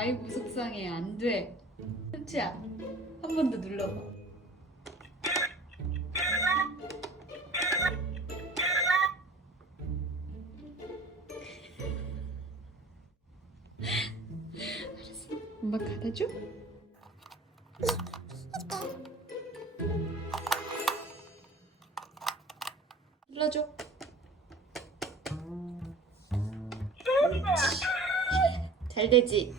아이고 속상해. 안 돼. 흠치야, 한 번 더 눌러봐. 알았어. 엄마 갈아줘? 눌러줘. 잘 되지?